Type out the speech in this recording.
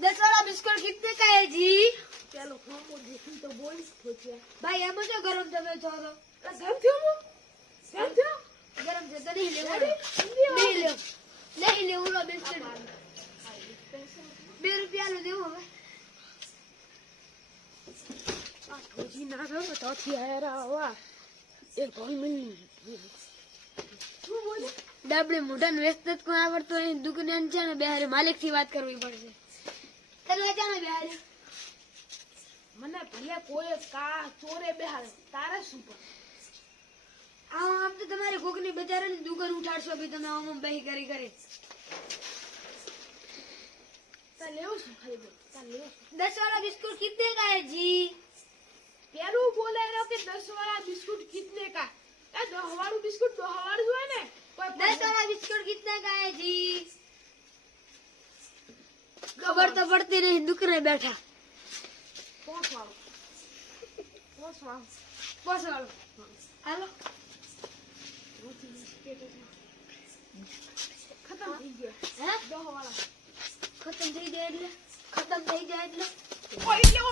10 वाला बिस्कुट कितने का है जी? चलो खाओ देखी तो बोल सोचिए भाई अब जो गरम તમે છો તો गरम क्यों ગરમ છે તો નહીં લેવો अरे નહીં લેવું લો બિસ્કુટ 2 રૂપિયા નું દેવું હવે आ थोड़ी ना रो तो थी आया हुआ एक भाई मिलनी શું બોલે ડબલે મોઢા ને વ્યસ્ત જ કોઈ આવડતો નહીં દુકાન છે ને બેહારે માલિક થી વાત કરવી પડશે તમે જાણે બેહારે મને ભલે કોઈ કા ચોરે બેહારે તારે શું પણ આમ તો તમારે કોકની બજારની દુકાન ઉઠાડશો ભી તમે આમ બેહી કરી તા લેવું શું ખાલી દો તા લેવું 10 वाला बिस्कुट कितने का है जी? પેલું બોલે રહ્યો કે 10 વાળા બિસ્કુટ કિતને કા એ 10 વાળું બિસ્કુટ 10 વાળું હોય ને કોઈ 10 वाला बिस्कुट कितने का है जी? खबर तो पड़ती नहीं दुकान में बैठा 5 વાળું 5 વાળું बस वालो हेलो ખતમ થઈ ગયા हैं 10 વાળા खत्म થઈ જાય એટલે ઓય લો